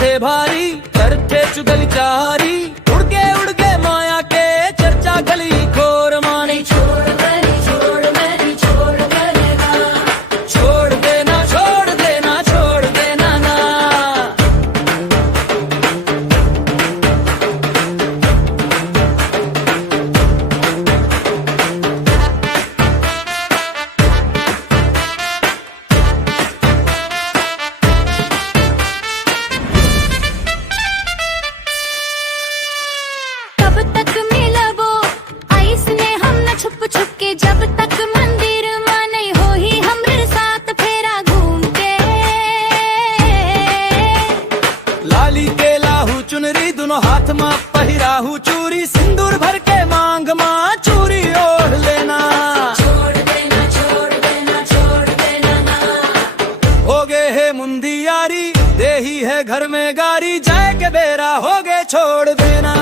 माथे भारी करते चुगल चारी, उड़ के माया के चर्चा गली खोर मानी। छोड़ मेरी छोड़ मेरी छोड़ देना, छोड़ देना छोड़ देना छोड़ देना ना। कब तक मिलबो ऐसने हम न छुप छुप के, जब तक मंदिर में नहीं हो ही हमरे साथ फेरा घूम के। लाली के लाहू चुनरी दोनों हाथ में पहिराहू चूरी, सिंदूर भर के मांग माँ चूरी ओढ़ लेना। छोड़ देना छोड़ देना छोड़ देना ना। हो गए है मुंदी यारी, दे ही है घर में गारी, जाए के बेरा हो गए छोड़ देना।